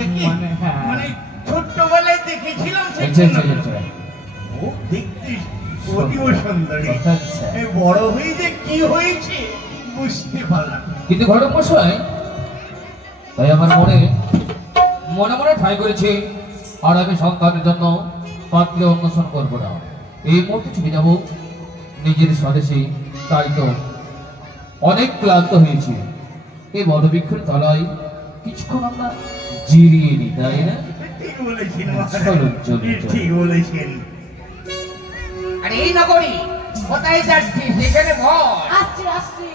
থেকে মানে ছোট্টবেলায় দেখেছিলাম ও দেখতে অতীব সুন্দরী, বড় হয়ে যে কি হয়েছে বুঝতে পারলাম। কিন্তু ঘটক মশাই, তাই আমার মনে মনে ঠাই করেছে, আর আমি সন্তানের জন্য পাত্রে অন্বেষণ করবো না। এই মুহূর্তে ছুটে যাবো নিজের স্বদেশে। তাই তো অনেক ক্লান্ত হয়েছি, এই বটবৃক্ষের তলায় কিছুক্ষণ আমরা জিরিয়ে নিই, তাই না? ঠিক বলেছেন, ঠিক বলেছেন। আরে এই নগরী কোথায় যাচ্ছি? সেখানে বল। আসছি আসছি।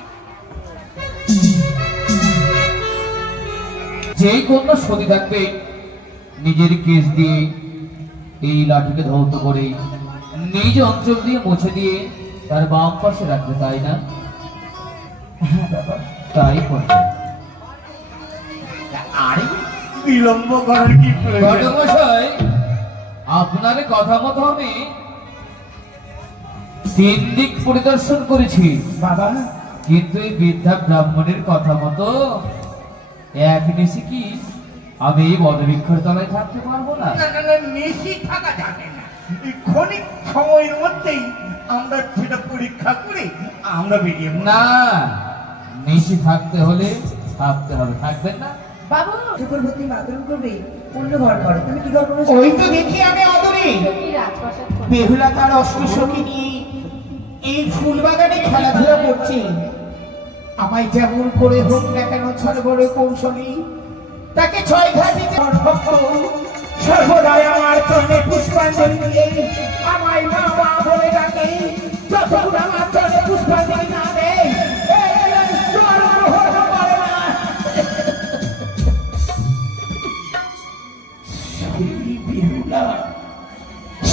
যেই কন্যা সতী থাকবে নিজের কেস দিয়ে এই লাঠিকে ধৌত করে নিজ অঞ্চল দিয়ে মুছে দিয়ে তার বাম পাশে রাখবে, তাই না? তাই করবে। আরে বিলম্ব করার কি প্রয়োজন? মশাই, আপনার কথা মতো আমি 3 দিক পরিদর্শন করেছি বাবা, কিন্তু এই বৃদ্ধা ব্রাহ্মণের কথা মতো এক নিশি কি আমি এই বটবৃক্ষের তলায় থাকতে পারবো না? না না না, নিশি থাকা যাবে না। ক্ষণিক সময়ের মধ্যেই আমরা সেটা পরীক্ষা করে আমরা বেরিয়ে না, নিশি থাকতে হলে থাকতে হবে। থাকবেন না বাবু? চক্রবর্তী মাতরম করবে অন্য ঘর করো। তুমি কি ঘর করো? ওই তো দেখি আমি অদরে বেহুলা তার অষ্টসখী নিয়ে এই ফুল বাগানে খেলাধুলা করছে। আমায় যেমন করে হোক না কেন ছড়বড় কৌশলী তাকে 6 ঘাটিতে ভক্ত সর্বদাই আমার চরণে পুষ্পাঞ্জলি দিয়ে আমায় মা মা বলে ডাকে। যতক্ষণ আমার চরণে পুষ্পাঞ্জলি না দেয়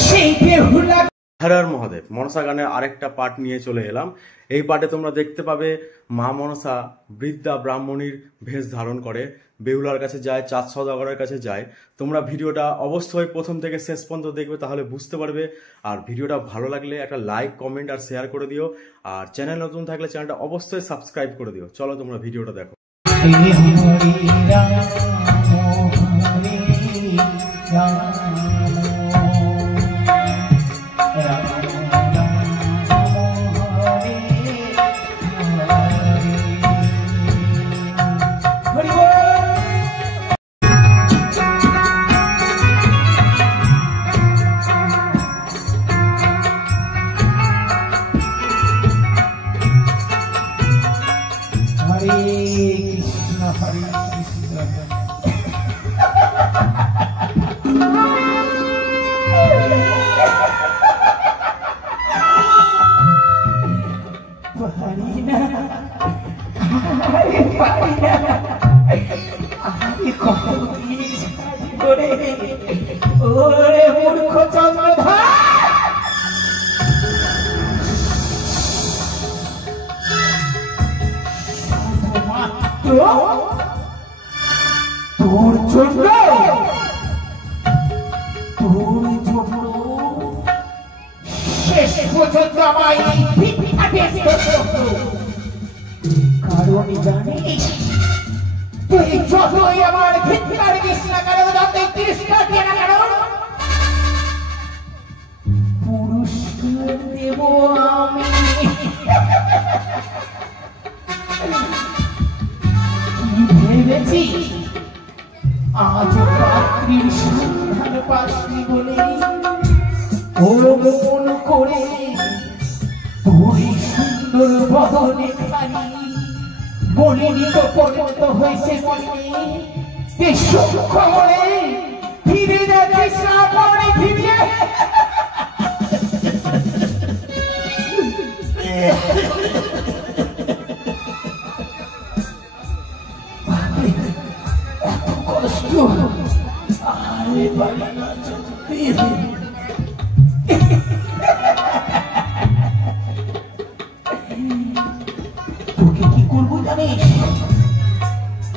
সেই বেহুলা। হর হর মহাদেব। মনসা গানের আরেকটা পার্ট নিয়ে চলে এলাম। এই পার্টে তোমরা দেখতে পাবে মা মনসা বৃদ্ধা ব্রাহ্মণীর ভেষ ধারণ করে বেহুলার কাছে যায়, চাঁদ সওদাগরের কাছে যায়। তোমরা ভিডিওটা অবশ্যই প্রথম থেকে শেষ পর্যন্ত দেখবে, তাহলে বুঝতে পারবে। আর ভিডিওটা ভালো লাগলে একটা লাইক, কমেন্ট আর শেয়ার করে দিও। আর চ্যানেল নতুন থাকলে চ্যানেলটা অবশ্যই সাবস্ক্রাইব করে দিও। চলো তোমরা ভিডিওটা দেখো। তোর জন্য শেষ পর্যন্ত আমায় কারণ জানিস তুই যতই আমার ভিক্ষার দিস না কেন, যতই তিরস্কার দিয়ে না কেন, পুরস্কার দেব আমি। কি ভেবেছিস আজ পাত্রীর সন্ধান পাসনি বলে মন করে তুই সুন্দর বদনে খানি বলিনি তো পরিণত হয়েছে মনে সূক্ষ্ম মনে ফিরে যাচ্ছিস না মনে ফিরিয়ে। এত কষ্ট আরে পারি না চলতে। তোকে কি করবো জানিস?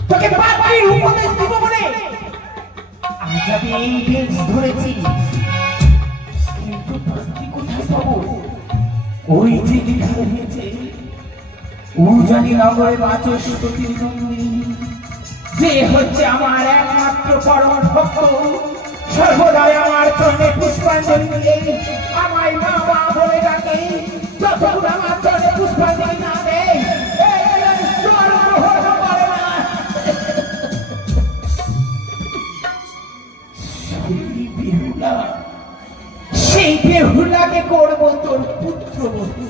তোকে পাত্রীর উপদেশ দিব বলে আজ আমি এই বেশ ধরেছি, কিন্তু পাত্রী কোথায় পাবো? ওই যে লেখা রয়েছে উজানি নগরে বাচস্পতির নন্দিনী, যে হচ্ছে আমার একমাত্র পরম ভক্ত, সর্বদাই আমার চরণে পুষ্পাঞ্জলি দিয়ে আমায় মা মা বলে ডাকে। যতক্ষণ আমার চরণে পুষ্পাঞ্জলি না দেয় সেই বেহুলাকে করবো তোর পুত্রবধূ।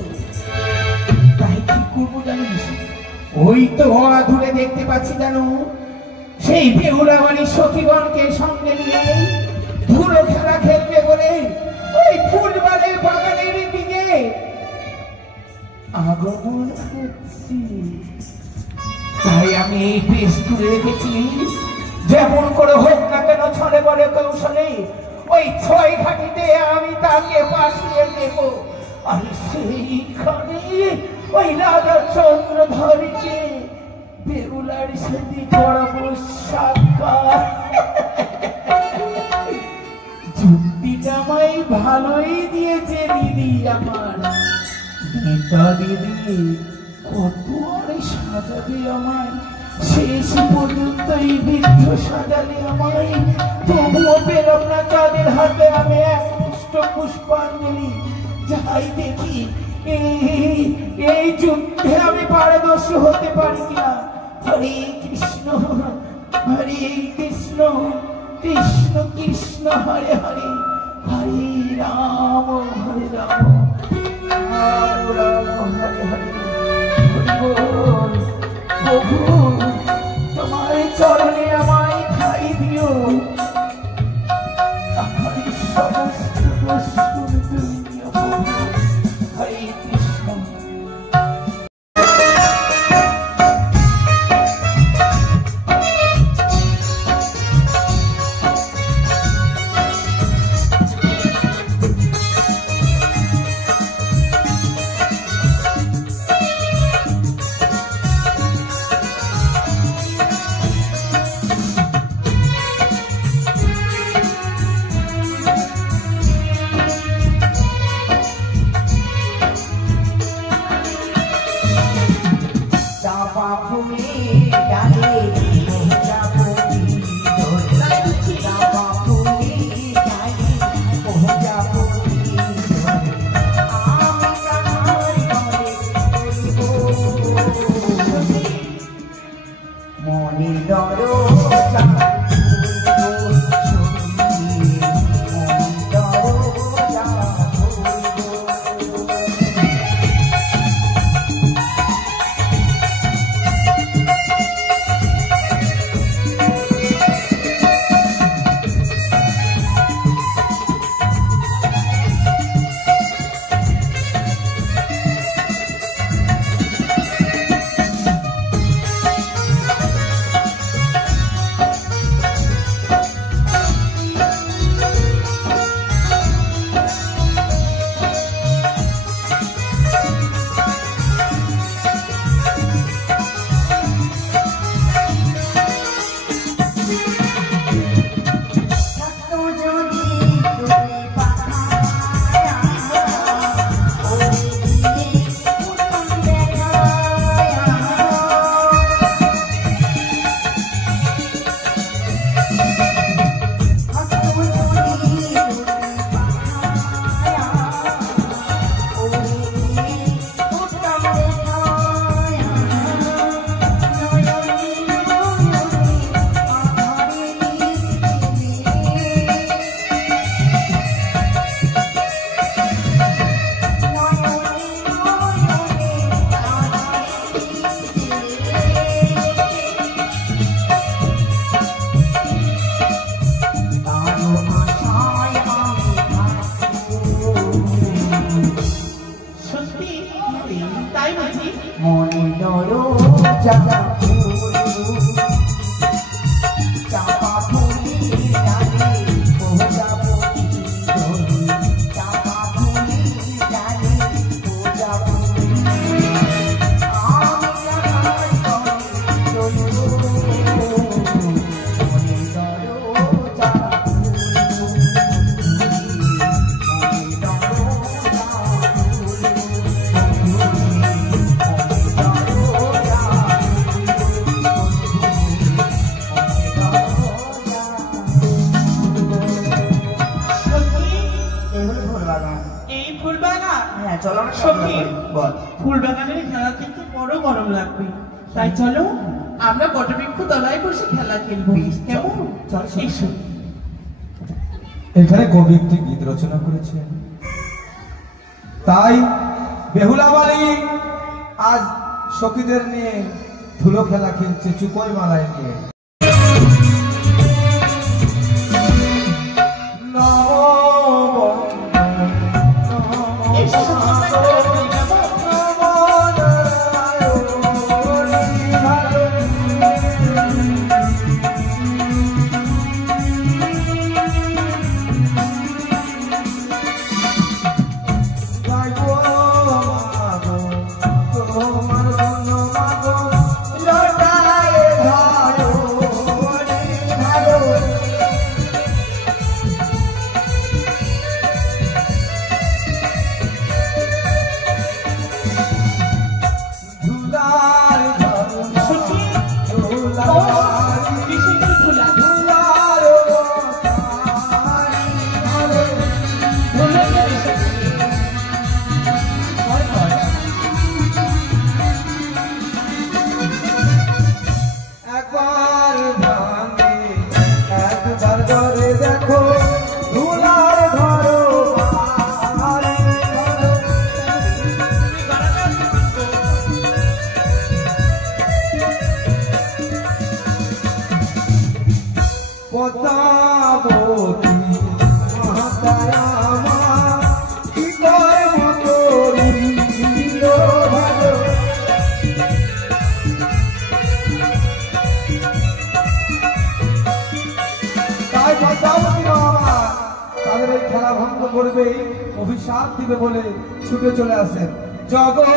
তাই কি করবো জানিস? ওই তো অধুরে দেখতে পাচ্ছি জানো, সেই বেহুলা বাড়ি সখীগণকে সঙ্গে নিয়ে ধুলো খেলা খেলবে বলে ওই ফুলবাড়ির বাগানের দিকে আগমন হচ্ছে। তাই আমি এই বেশ তুলে রেখেছি, যেমন করে হোক না কেন ছলে বলে কৌশলে ওই 6 ঘাটিতে আমি তাকে পাঠিয়ে দেব। আর সেইখানে ওই রাজা চন্দ্রধরকে বেহুলার সাথে করাবো সাক্ষাৎ। যুক্তিটা আমায় ভালোই দিয়েছে দিদি আমার। এটা দিদি কত আর সাজাবে আমায়, শেষ পর্যন্ত এই বৃদ্ধ সাজালে আমায়, তবুও পেলাম না তাদের হাতে আমি এক পুষ্ট পুষ্পাঞ্জলি। যাই দেখি এই যুদ্ধে আমি পারদর্শী হতে পারি কিনা। হরে কৃষ্ণ কৃষ্ণ কৃষ্ণ হরে হরে, হরে রাম হরে রাম, রাম রাম হরে হরে। প্রভু তোমার চরণে আমায় খাই দিও, আমার সমস্ত দোষ দুর্নীয় প্রভু। হরে কৃষ্ণ। চলো আমরা সখী, বল ফুল বাগানের খেলা কিন্তু বড় গরম লাগবে, তাই চলো আমরা বটবৃক্ষ তলায় বসে খেলা খেলবো, কেমন? চল, চল। এসো। এখানে কবি একটি গীত রচনা করেছেন, তাই বেহুলা বাড়ি আজ সখীদের নিয়ে ধুলো খেলা খেলছে চুকোই মালায় নিয়ে। তাদের এই খেলা ভঙ্গ করবে, অভিশাপ দিবে বলে ছুটে চলে আসেন জগৎ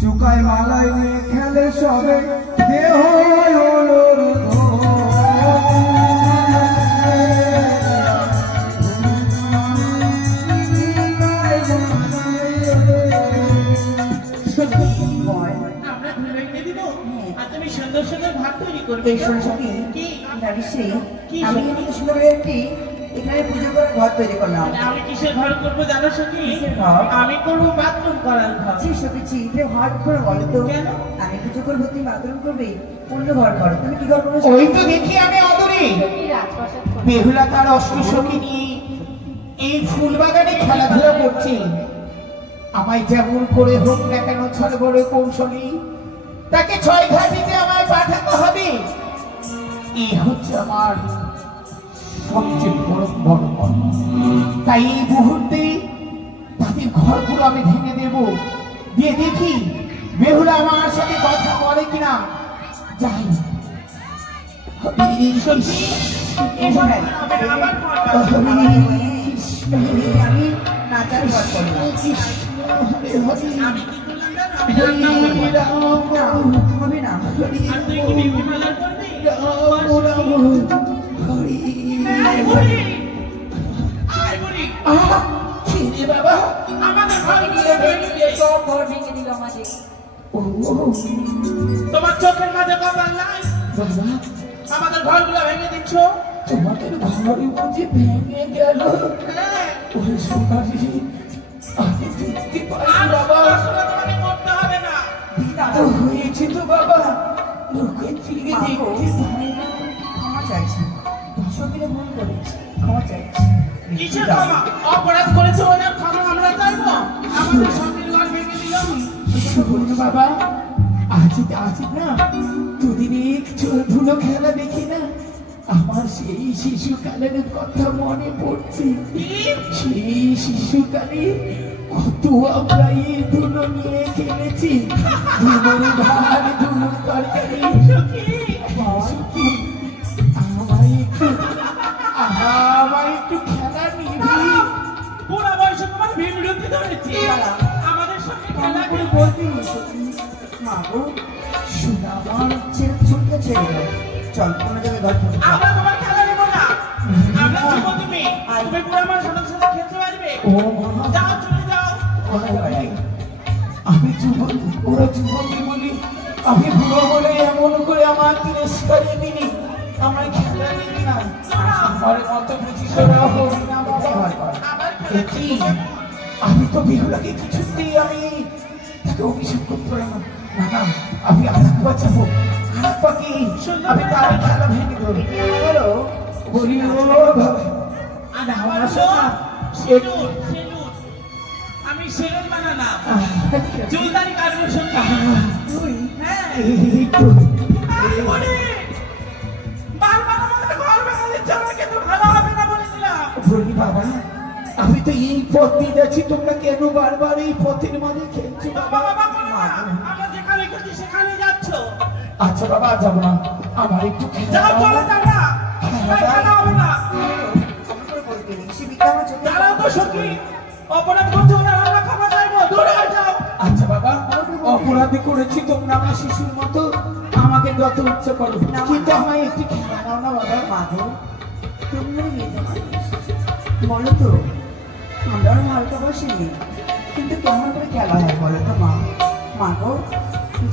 চুকায় মালায় নিয়ে খেলে সবে দেহ সুন্দর সুন্দর ভাত তৈরি করবে। আমি কিন্তু সুন্দর একটি এখানে পুজো করে ঘর তৈরি করলাম। আমি কিসের ঘর করবো জানো সখী? আমি করবো বাথরুম করার ঘর। হট করে বলো তো, কেন? আমি পুজো করবো তুমি বাথরুম করবে, অন্য ঘর করো। তুমি কি ঘর করবো? ওই তো দেখি আমি অদূরে বেহুলা তার অষ্টসখী নিয়ে এই ফুল বাগানে খেলাধুলা করছে। আমায় যেমন করে হোক না কেন ছড় বড় কৌশলী, তাকে ছয় ঘাটিতে আমায় পাঠাতে হবে। এই হচ্ছে আমার সবচেয়ে বড় বড় কর্ম। তাই এই মুহূর্তে তাদের ঘরগুলো আমি ভেঙে দেব, দিয়ে দেখি বেহুলা আমার সাথে কথা বলে কিনা। যাই আমি নাচার ঘর করলাম। হবে না, তোমার চোখের মাঝে কপাল নাই, আমাদের ঘরগুলো ভেঙে দিচ্ছ। তোমাদের ঘরে বুঝি ভেঙে গেল? ওরে সোনারি, আমি দেখতে পাই বাবা। করতে হবে না, হয়েছে তো বাবা, লোকের দিকে দেখতে পাই না। ক্ষমা চাইছি, সখীরা ভুল করেছি, ক্ষমা চাইছি। কিসের ক্ষমা? অপরাধ করেছে বলে ক্ষমা আমরা চাইবো? আমাদের সঙ্গীর ঘর ভেঙে দিলাম বাবা। আজ না দুদিন একটু ধুলো খেলা দেখি না, আমার সেই শিশুকালের কথা মনে পড়ছে। সেই শিশুকালে কত আমরা এই ধুলো নিয়ে খেলেছি, ধুলোর ভাত, ধুলোর তরকারি। আমায় একটু খেলা নিবি? পুরা বয়সে তোমার বিরতি ধরেছি, আমাদের সঙ্গে খেলা করে বলবি মা গো, শোনা আমার ছেড়ে ছোটকে ছেড়ে দাও, চল অন্য জায়গায় ঘর করবো। আমরা তোমার খেলা নেবো না, আমরা যাবো। তুমি পুরা আমার সদস্য খেলতে পারবে? ও মা, যাও চলে যাও। আমি যুবতী, ওরা যুবতী বলি, আমি বুড়ো বলে এমন করে আমার তিরস্কারে দিলি, আমার খেলা নিবি না, আমার মত বুঝি তোরা হবি না বাবা। এ কি? আমি তো বিহুলাকে কিছুতেই আমি তাকে অভিযোগ করতে পারি না। না না, আমি আরেকবার যাবো, আরেকবার কি আমি তার খেলা ভেঙে দেবো। বলো বলি ও বাবা, আর আমার আসো না। Salon, salon. আমি সেলুন বানালাম, চুলদারি কাটবো শুনলাম। তুই হ্যাঁ, এই তো তারপরে বারবার আমাদের ঘর ভেঙে দিচ্ছে, আমাকে তো ভালো হবে না বলেছিলাম। বলি বাবা, আমি তো এই পথ দিয়ে যাচ্ছি, তোমরা কেন বারবার এই পথের মাঝে খেলছো বাবা বাবা? বাবা বলো না, আমরা যেখানে খুঁজি সেখানে যাচ্ছ। আচ্ছা বাবা, আর যাবো না, আমার একটু খেলা যাও দাও চলে না। যাও না, তোমায় খেলা হবে না। আমি করে বলতে নেই সে বিদ্যা আমার চোখে যারাও তো সত্যি অপরাধ করছো না, আমরা ক্ষমা চাইবো, দূরে হয়ে যাও। আচ্ছা বাবা, অপরাধী করেছি, তোমরা আমার শিশুর মতো আমাকে যত ইচ্ছে করো, কিন্তু আমায় একটু খেলা দাও না বাবা। মাধব তুমি মেয়ে মানুষ বলো তো, আমরাও ভালোবাসি কিন্তু কেমন করে খেলা হয় বলো তো মা। মা গো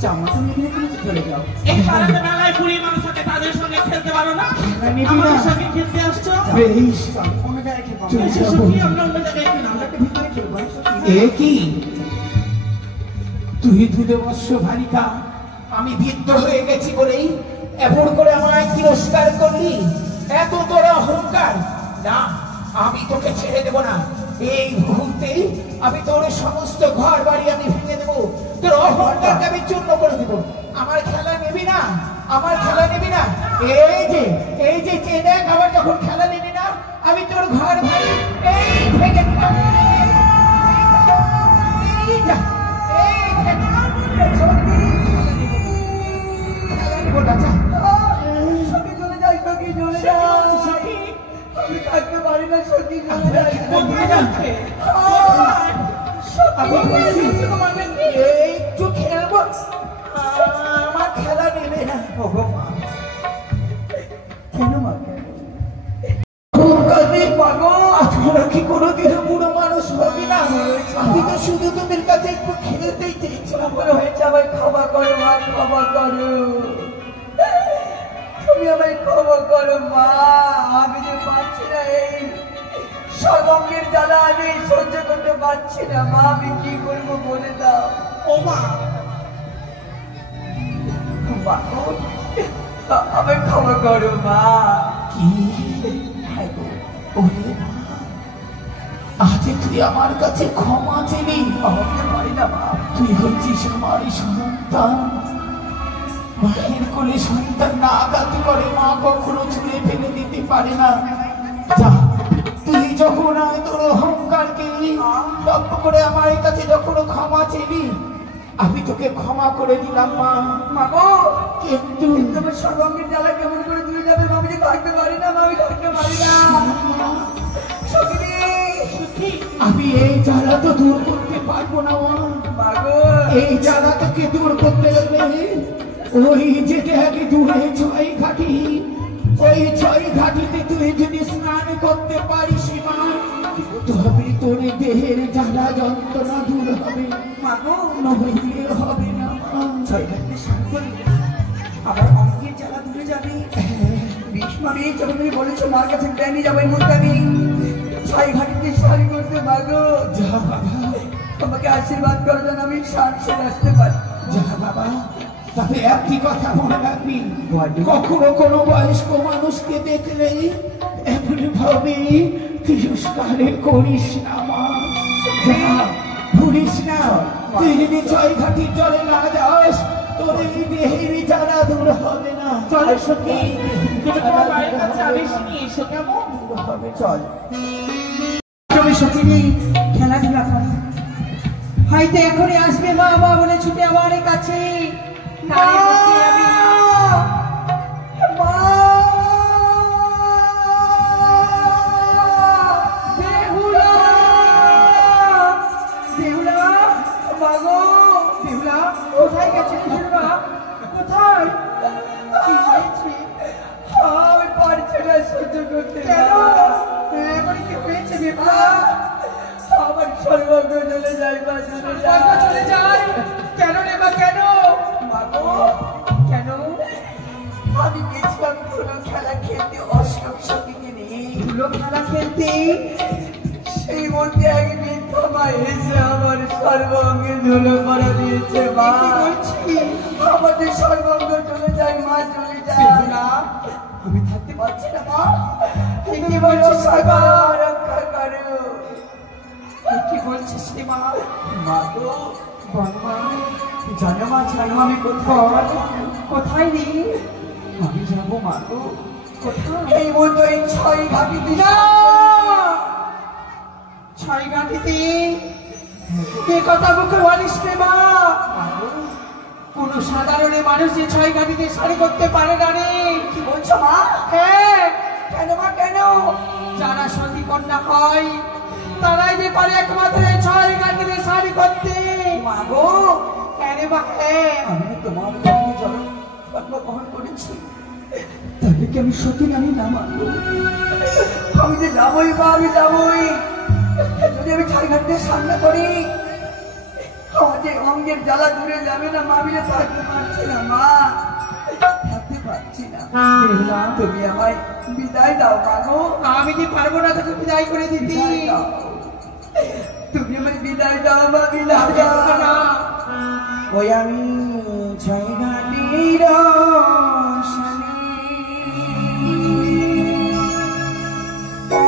জামা তো মেঘে তুমি চলে যাও। এই পাড়াতে মেলায় বুড়ি মানুষ থাকে, তাদের সঙ্গে খেলতে পারো না? খেলা নিবি না? আমাদের সঙ্গে খেলতে আসছো? বেশ, অন্য জায়গায় খেলবো চলে এসে যাবো। সত্যি আমরা অন্য জায়গায় খেলাম। আমরা একটা ভিতরে খেলবো এ কি? তুই দুধে বৎস ভারিকা, আমি বৃদ্ধ হয়ে গেছি বলেই এমন করে আমায় তিরস্কার করলি? এত তোর অহংকার! না, আমি তোকে ছেড়ে দেব না। এই মুহূর্তেই আমি তোর সমস্ত ঘর বাড়ি আমি ভেঙে দেবো, তোর অহংকারকে আমি চূর্ণ করে দেবো। আমার খেলা নেবি না, আমার খেলা নেবি না। এই যে দেখ, আমার যখন খেলা নেবি না, আমি তোর ঘর বাড়ি এই ভেঙে দেবো। এই যা, এই ভেঙে সখী চলে যাই, সখী চলে যাই, আমি থাকতে পারি না, সখী চলে যাই। কোথায় যাচ্ছে? আমি বলছি, একটু খেলবো, আমার খেলা নেবে না। কেন মা? তোরা কি কোনোদিনও বুড়ো মানুষ হবি না? আমি তো শুধু তোমার কাছে একটু খেলতেই চেয়েছিলাম। হয়েছে, আমায় ক্ষমা করো মা, ক্ষমা করো, তুমি আমায় ক্ষমা করো মা। আমি যে পারছি না, এই সর্বঙ্গের জ্বালা আমি সহ্য করতে পারছি না মা। আমি কি করবো বলে দাও। ও মা, মা গো, আমায় ক্ষমা করো মা। কি? হ্যাঁ গো, ওরে মা, আজ তুই আমার কাছে ক্ষমা চেলি? ভাবতে পারি না মা। তুই হচ্ছিস আমার সন্তান, মায়ের কোলে সন্তান না আঘাত করে মা কখনো ছুঁড়ে ফেলে দিতে পারে না। যা, তুই যখন তোর অহংকারকে লক্ষ্য করে আমার কাছে যখন ক্ষমা চেলি, আমি তোকে ক্ষমা করে দিলাম মা। মা গো, কিন্তু তোমার সর্বঙ্গের জ্বালা কেমন করে তুমি যাবে? আমি যে থাকতে পারি না মা, আমি থাকতে পারি না। সখী, আমি এই জ্বালা তো দূর করতে পারবো না মা। মা গো, এই জ্বালা থেকে দূর করতে গেলে ওই যে দেখ দূরে ছয় ঘাটি, ওই ছয় ঘাটিতে তুই যদি স্নান করতে পারিস মা, তবে তোর দেহের জ্বালা যন্ত্রণা দূর হবে। মা গো, নইলে হবে না মা। ছয় ঘাটে স্নান করলে আমার অঙ্গের জ্বালা দূরে যাবে। বিষ্মাবি যখন তুমি বলেছো মার কাছে বিদায় নিয়ে যাবো, এই মুহূর্তে আমি ছয় ঘাটিতে স্নান করতে পারবো। যা বাবা, তোমাকে আশীর্বাদ করার জন্য আমি স্নান সেরে আসতে পারি। যা বাবা, তবে একটি কথা মনে রাখবি, কখনো কোনো বয়স্ক মানুষকে দেখলে এমনি ভাবে তিরস্কারে করিস না মা। যা, ভুলিস না, তুই যদি ছয় ঘাটির জলে না যাস, তোর এই দেহের জ্বালা দূর হবে না। চলো সখী, তুমি তোমার মায়ের কাছে আদেশ নিয়ে এসো কেমন? দূর হবে, চল। তুমি সত্যি খেলাধুলা করো, হয়তো এখনই আসবে মা মা বলে ছুটে আমার কাছে। তারে বসে আমি মা, বেহুলা, বেহুলা, মা গো, বেহুলা, কোথায় গেছে বেহুলা? কোথায়? কি হয়েছে? আমি পারছি না সহ্য করতে। কেন? এমন কি হয়েছে বেহুলা? সর্বঙ্গ চলে যায় মা, চলে যায়। চলে যায় কেন রে মা, কেন? মা গো, কেন? আমি গেছিলাম ধুলো খেলা খেলতে অশোক সখীকে নিয়ে। ধুলো খেলা খেলতে? সেই মধ্যে এক বৃদ্ধা মা এসে আমার সর্বঙ্গে ধুলো করে দিয়েছে মা। কি বলছিস? আমাদের সর্বঙ্গ চলে যায় মা, চলে যায়। বেহুলা, আমি থাকতে পারছি না মা, কি বলছিস রে মা? রক্ষা করো। কি বলছিস রে মা? মা গো, বল মা, জানো মা, জানো আমি কোথায়? কোথায় রে? আমি যাবো মা গো, কোথায়? এই মতো এই 6 ঘাটিতে। না, 6 ঘাটিতে এ কথা মুখে বলিস রে মা। কোন সাধারণ মানুষ যে 6 ঘাটিতে শাড়ি করতে পারে না রে। কি বলছো মা? হ্যাঁ, কেন মা, কেন? যারা সতী কন্যা হয় তারাই যে পারে একমাত্র 6 ঘাটিতে শাড়ি করতে। মা গো, হ্যাঁ রে মা, হ্যাঁ। আমি তোমার জন্য জন্ম গ্রহণ করেছি, তবে কি আমি সত্যি জানি না মা গো? আমি যে যাবই মা, আমি যাবই। যদি আমি 6 ঘাটে সামনে করি, আমার যে অঙ্গের জ্বালা দূরে যাবে না মা, আমি যে থাকতে পারছি না মা, থাকতে পারছি না। বেহুলা, তুমি আমায় বিদায় দাও মা গো, আমি কি পারবো না তোকে বিদায় করে দিতে? বিদায় দাও। তুমি আমায় বিদায় দাও মা, বিদায় দাও। না, ওই আমি 6 ঘাটির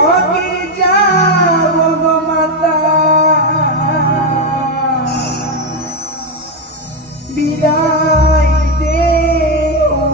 ওকে যাব গো মাতা, বিদায় দে ও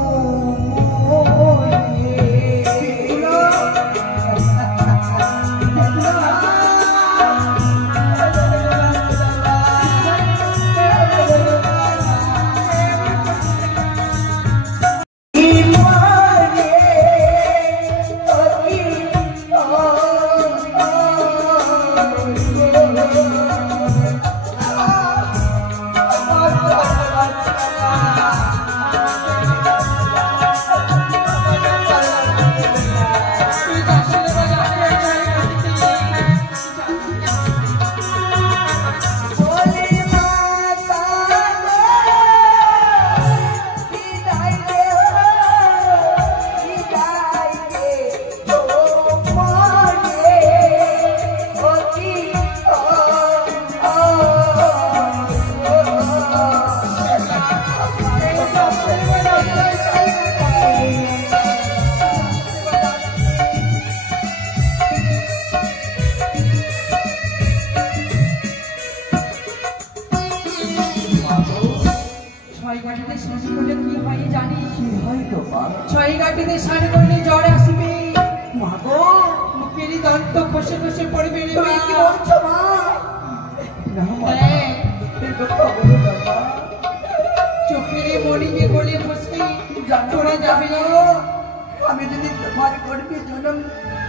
আমি যদি তোমার গর্ভে জন্ম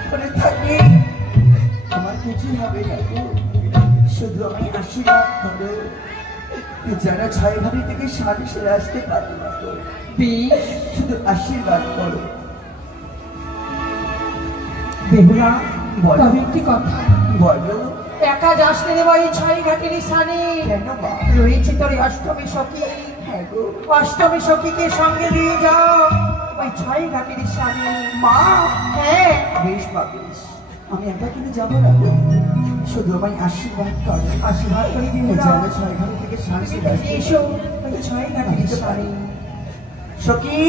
করে থাকি, আমার কিছুই হবে না গো। শুধু আমি আশীর্বাদ করো, যারা 6 ঘাটি থেকে সারি সেরে আসতে পারবে না গো, শুধু আশীর্বাদ করো। বেহুলা, বলো। তবে একটি কথা বলো। একা যাস রে ভাই, 6 ঘাটের সানি কেন মা? রয়েছে তোর অষ্টমী সখী। হ্যাঁ গো, অষ্টমী সখীকে সঙ্গে নিয়ে যাও ওই 6 ঘাটের সানি। মা। হ্যাঁ, বেশ মা, বেশ। আমি একা কিন্তু যাবো না গো, শুধু আমায় আশীর্বাদ করো। আশীর্বাদ করে দিন। যারা 6 ঘাটি থেকে সারি সেরে আসতে এসো ওই 6 ঘাটের সানি। সখী,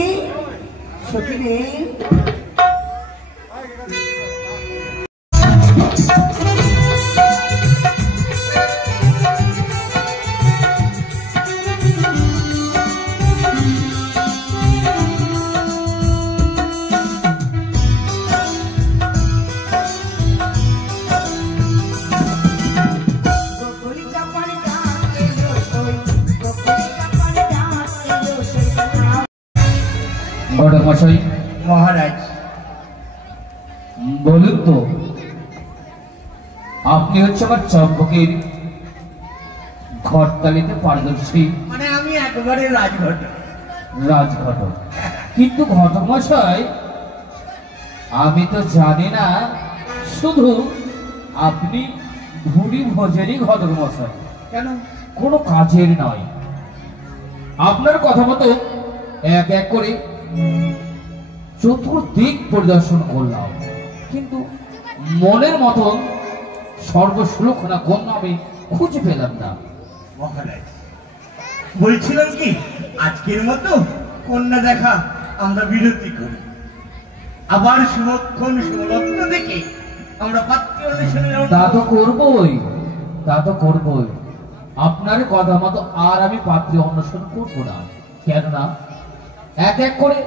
সখী রে, ঘটক মশাই, মহারাজ, বলুন তো, আপনি হচ্ছে আমার চম্পকের ঘটতালিতে পারদর্শী মানে আমি একবারে রাজঘটক। রাজঘটক, কিন্তু ঘটক মশাই আমি তো জানি না শুধু আপনি ভুড়ি ভোজেরই ঘটক মশাই, কেন? কোনো কাজের নয়। আপনার কথা মতো এক এক করে চতুর্দিক পরিদর্শন করলাম, কিন্তু মনের মতন সর্বসুলক্ষণা কন্যা আমি খুঁজে পেলাম না। মহারাজ, বলছিলাম কি আজকের মতো কন্যা দেখা আমরা বিরতি করি, আবার শুভক্ষণ শুভলগ্ন দেখে আমরা পাত্রী অনুসরণের তা তো করবই, তা তো করবই। আপনার কথা মতো আর আমি পাত্রী অন্বেষণ করবো না, কেননা এক এক করে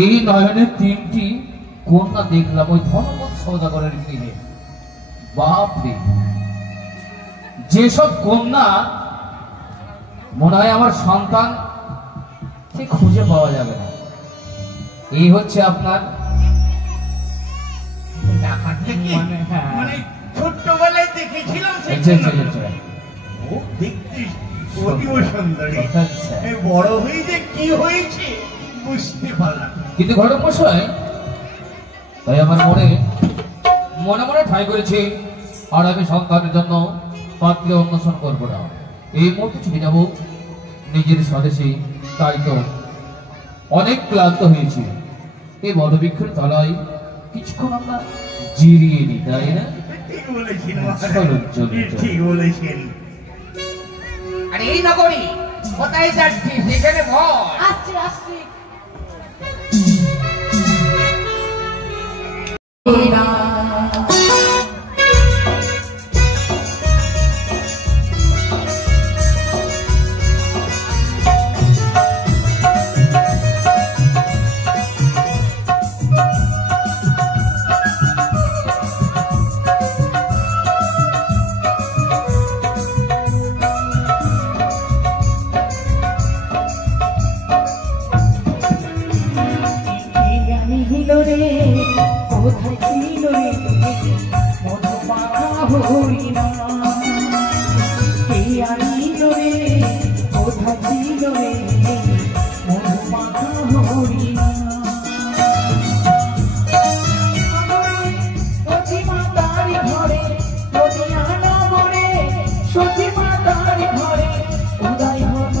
এই নয়নের 3টি কন্যা দেখলাম ওই ধনপদ সৌদাগরের গৃহে। বাপরে, যেসব কন্যা মনে হয় আমার সন্তান ঠিক খুঁজে পাওয়া যাবে না। এই হচ্ছে আপনার দেখার থেকে মানে ছোট্টবেলায় দেখেছিলাম সেই আচ্ছা, আচ্ছা, কন্যা। আচ্ছা। ও দেখতে অতীব সুন্দরী, আচ্ছা। এই বড় হয়ে যে কি হয়েছে বুঝতে পারলাম না। কিন্তু ঘটক মশাই, তাই আমার মনে মনে ঠাঁই করেছে আর আমি সন্তানের জন্য পাত্রী অন্বেষণ করবো না। এই মুহূর্তে ছুটে যাব নিজের স্বদেশে। তাই তো অনেক ক্লান্ত হয়েছি, এই বটবৃক্ষের তলায় কিছুক্ষণ আমরা জিরিয়ে নিই, তাই না? ঠিক বলেছেন চলুন, চলুন, চলুন। ঠিক বলেছেন। আরে এই নগরী কোথায় যাচ্ছিস? সেখানে বল। আসছি আসছি। কোথায় ছিল রে মধুমাখা হরিণা? কে আনিল রে? কোথায় ছিল রে মধুমাখা হরিণা? সতী মাতার ঘরে রবিয়ানা মরে, সতী মাতার ঘরে উদয় হল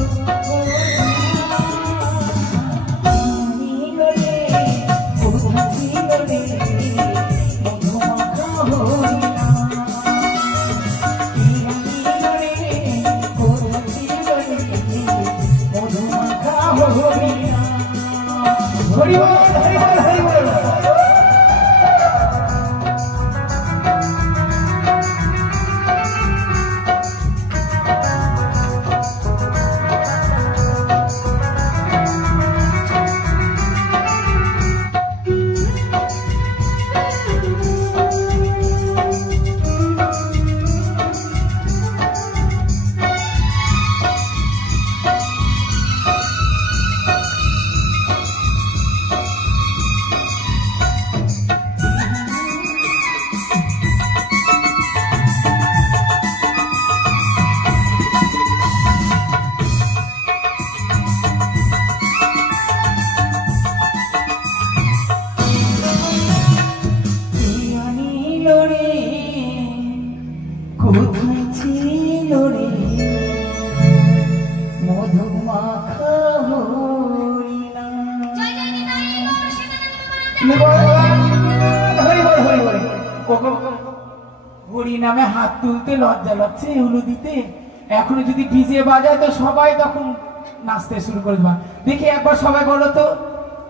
কোথায় ছিল রে মধুমাখা হরিণা? হরি নামে হাত তুলতে লজ্জা লাগছে, এগুলো দিতে। এখনো যদি ডিজে বাজায় তো সবাই তখন নাচতে শুরু করে দেবা। দেখি একবার সবাই বলো তো,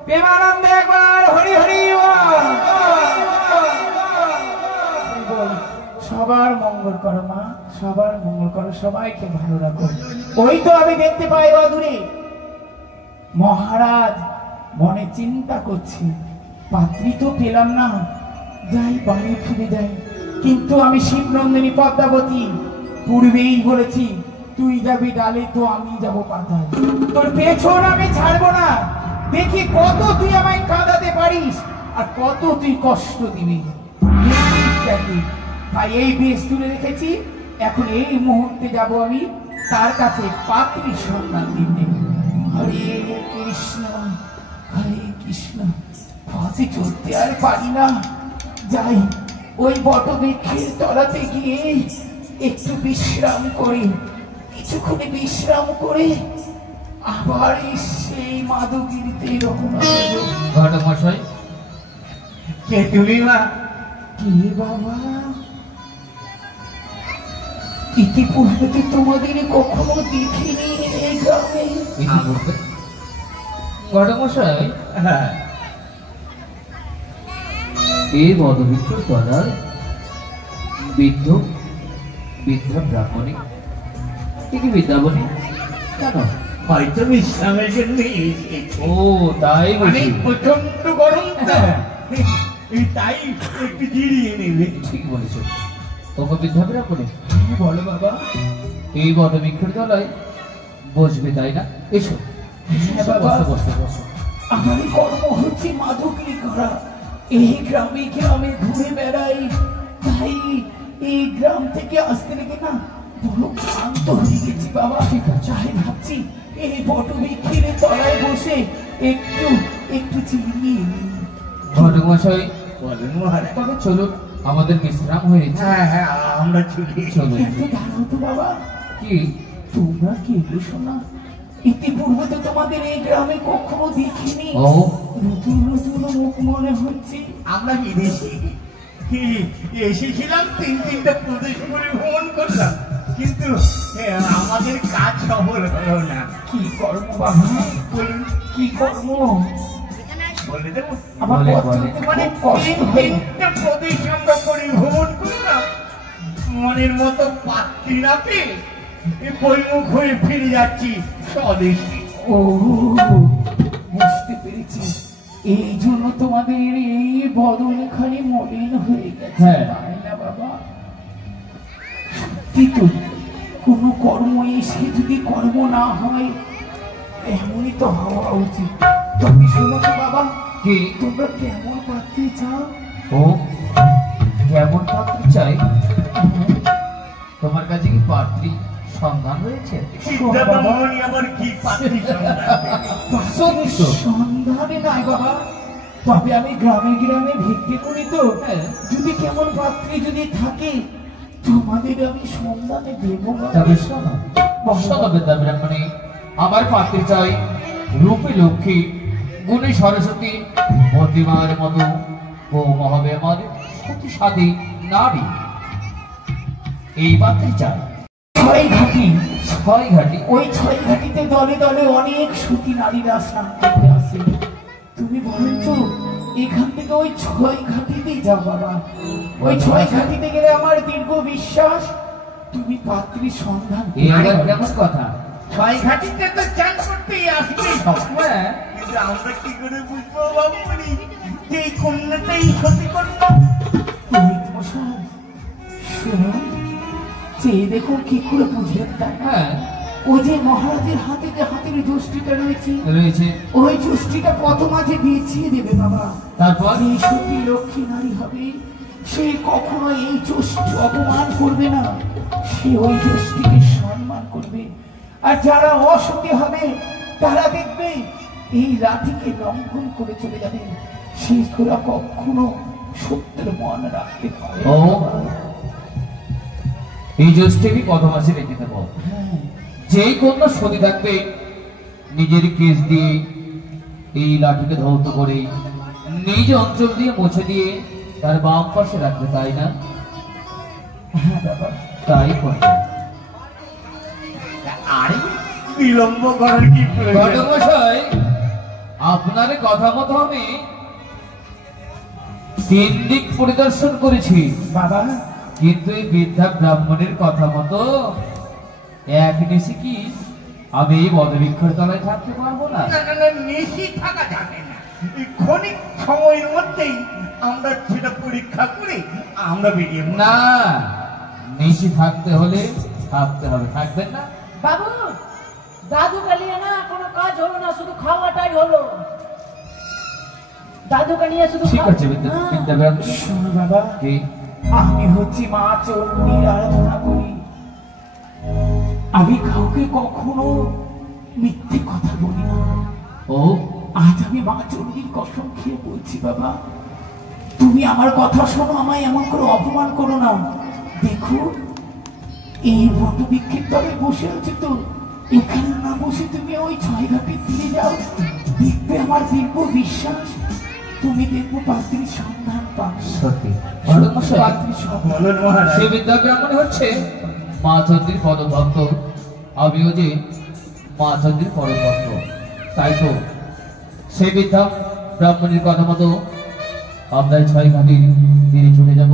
প্রেমানন্দে একবার হরি হরি বল। সবার মঙ্গল করো মা, সবার মঙ্গল করো, সবাইকে ভালো রাখো। ওই তো আমি দেখতে পাই অদূরে মহারাজ মনে চিন্তা করছি, পাত্রী তো পেলাম না, যাই বাড়ি ফিরে যাই। কিন্তু আমি শিবনন্দিনী পদ্মাবতী পূর্বেই বলেছি, তুই যাবি ডালে তো আমি যাব পাতায়, তোর পেছন আমি ছাড়বো না। দেখি কত তুই আমায় কাঁদাতে পারিস আর কত তুই কষ্ট দিবি। তাই এই বেশ তুলে রেখেছি, এখন এই মুহূর্তে যাব আমি তার কাছে পাত্রীর সন্ধান দিতে। হরে কৃষ্ণ হরে কৃষ্ণ। ফাঁসি চলতে আর পারি না, যাই ওই বটবৃক্ষের তলাতে গিয়ে একটু বিশ্রাম করি, কিছুক্ষণ বিশ্রাম করে আবার সেই মাদুগিরিতে রওনা দেব। ঘটক মশাই, কে তুমি মা? কি বাবা, ইতিপূর্বে তো তোমাদের কখনো দেখিনি এই গ্রামে। ইতিপূর্বে? ঘটক মশাই, হ্যাঁ, এই বটবৃক্ষ তলায় বৃদ্ধা ব্রাহ্মণী, কি বৃদ্ধাবনী কেন? হয়তো বিশ্রামের জন্য এসেছে। ও তাই বুঝি? প্রচন্ড গরম তো, তাই একটু জিরিয়ে নেবে। ঠিক বলেছ। তোকে বৃদ্ধা ব্রাহ্মণী, বলো বাবা। এই বটবৃক্ষের তলায় বসবে তাই না? এসো হ্যাঁ বাবা। বসো বসো বসো। আমার কর্ম হচ্ছে মাদুগিরি করা, এই গ্রামে গ্রামে ঘুরে বেড়াই, তাই এই গ্রাম থেকে আসতে লেগে না বড় ক্লান্ত হয়ে গেছি বাবা। চাই ভাবছি এই বটবৃক্ষের তলায় বসে একটু একটু চিনিয়ে নিই। ঘটক মশাই, বলেন মহারাজ। তবে চলুন, আমাদের বিশ্রাম হয়েছে। হ্যাঁ হ্যাঁ, আমরা চলি। চলুন। একটু দাঁড়াও তো বাবা, কি? তোমরা কি এসো না? ইতিপূর্বে তো তোমাদের এই গ্রামে কখনো দেখিনি, ও নতুন নতুন মুখ মনে হচ্ছে। আমরা বিদেশি এসেছিলাম, 3-3টা প্রদেশ পরিভ্রমণ করলাম, কিন্তু আমাদের কাজ সফল হলো না। কি কর্ম বাবা, বলুন, কি কর্ম? বলে দেবো? আমার বলে, পথ বলে। চলতে মানে খুব কষ্ট হয়। 3-3টা প্রদেশ আমরা পরিভ্রমণ করলাম, মনের মতো পাত্রী না পেয়ে বইমুখ হয়ে ফিরে যাচ্ছি স্বদেশে। ও বুঝতে পেরেছি, এই জন্য তোমাদের এই বদনখানি মলিন হয়ে গেছে, হ্যাঁ। তাই না বাবা? সত্যি তো, কোনো কর্ম এসে যদি কর্ম না হয় এমনই তো হওয়া উচিত। তবে শোনো তো বাবা, কি? তোমরা কেমন পাত্রী চাও? ও কেমন পাত্রী চাই? তোমার কাছে কি পাত্রী সন্ধান রয়েছে? সিদ্ধা ব্রাহ্মণী আবার কি পাত্রী সন্ধান দেবে? সত্য। সন্ধানে নাই বাবা, তবে আমি গ্রামে গ্রামে ভিক্ষে করি তো, হ্যাঁ। যদি কেমন পাত্রী যদি থাকে তোমাদের আমি সন্ধানে দেবো বাবা। তবে শোনো, শোনো বৃদ্ধা ব্রাহ্মণী, আমার পাত্রী চাই রূপী লক্ষ্মী, গুণী সরস্বতী, প্রতিমার মতো বৌমা হবে আমার সতী নারী। এই পাত্রী চাই। ছয় ঘাটি, 6 ঘাটি। ওই 6 ঘাটিতে দলে দলে অনেক সতী নারীরা স্নান করতে আসে। তুমি বলেন তো এখান থেকে ওই 6 ঘাটিতেই যাও বাবা। ওই 6 ঘাটিতে গেলে আমার দীর্ঘ বিশ্বাস তুমি পাত্রীর সন্ধান এই পেয়ে আবার যাবে। কেমন কথা? ছয় ঘাটিতে তো চান করতেই আসবেই সবাই। হ্যাঁ, কিন্তু আমরা কি করে বুঝবো ব্রাহ্মণী যে এই কন্যাটাই সতী কন্যা? পুরোহিত মশাই, শুনুন, চেয়ে দেখুন কি করে বুঝবেন তাই না? হ্যাঁ ওই যে মহারাজের হাতে যে হাতের যষ্টিটা রয়েছে, রয়েছে। ওই যষ্টিটা কত মাঝে বিছিয়ে দেবে বাবা। তারপর যে সতী লক্ষ্মী নারী হবে সে কখনো এই যষ্টি অপমান করবে না, সে ওই যষ্টিকে সম্মান করবে। আর যারা অসতী হবে তারা দেখবে এই লাঠিকে লঙ্ঘন করে চলে যাবে, সে তোরা কখনো সত্যের মন রাখতে পারে ও। না। এই জ্যৈষ্ঠী কত মাসে রেখে দেবো? হ্যাঁ, যেই কন্যা সতী থাকবে নিজের কেস দিয়ে এই লাঠিকে ধৌত করে নিজ অঞ্চল দিয়ে মুছে দিয়ে তার বাম পাশে রাখবে, তাই না? হ্যাঁ বাবা। তাই করবে। আরে বিলম্ব করার কি প্রয়োজন? ঘটমশাই, আপনার কথা মতো আমি 3 দিক পরিদর্শন করেছি, বাবা, কিন্তু এই বৃদ্ধা ব্রাহ্মণের কথা মতো এক নিশি কি আমি এই বদবৃক্ষের তলায় থাকতে পারবো না? না না না, নিশি থাকা যাবে না। এই ক্ষণিক সময়ের মধ্যেই আমরা সেটা পরীক্ষা করে আমরা বেরিয়ে পড়ব। না, নিশি থাকতে হলে থাকতে হবে। থাকবেন না? বাবু, দাদু কালিয়া না কোনো কাজ হলো না, শুধু খাওয়াটাই হলো। দাদু কালিয়া শুধু ঠিক খাওয়া- আছে বিদ্যা হ্যাঁ। বিদ্যা ব্রাহ্মণী। শোনো বাবা, কি? আমি হচ্ছি মা চণ্ডীর আরাধনা করি। আমি কাউকে কখনো মিথ্যে কথা বলি না। ও আজ আমি মা চণ্ডীর কসম খেয়ে বলছি বাবা, তুমি আমার কথা শোনো, আমায় এমন করে অপমান করো না। দেখো এই বট বৃক্ষের তলায় বসে আছে তো, এখানে না বসে তুমি ওই ছয় ঘাটে ফিরে যাও, দেখবে আমার দীর্ঘ বিশ্বাস তুমি দেখবো পাত্রীর সন্ধান পাবে। সত্যি পাত্রীর সন্ধান। বলুন মহারাজ। সে বিদ্যা ব্রাহ্মণী হচ্ছে মা চন্দ্রীর পদভক্ত, আমিও যে মা চন্দ্রীর পদভক্ত, তাই তো সেই বিদ্যা ব্রাহ্মণীর কথা মতো আমরা ছয় ঘাটির তীরে চলে যাব।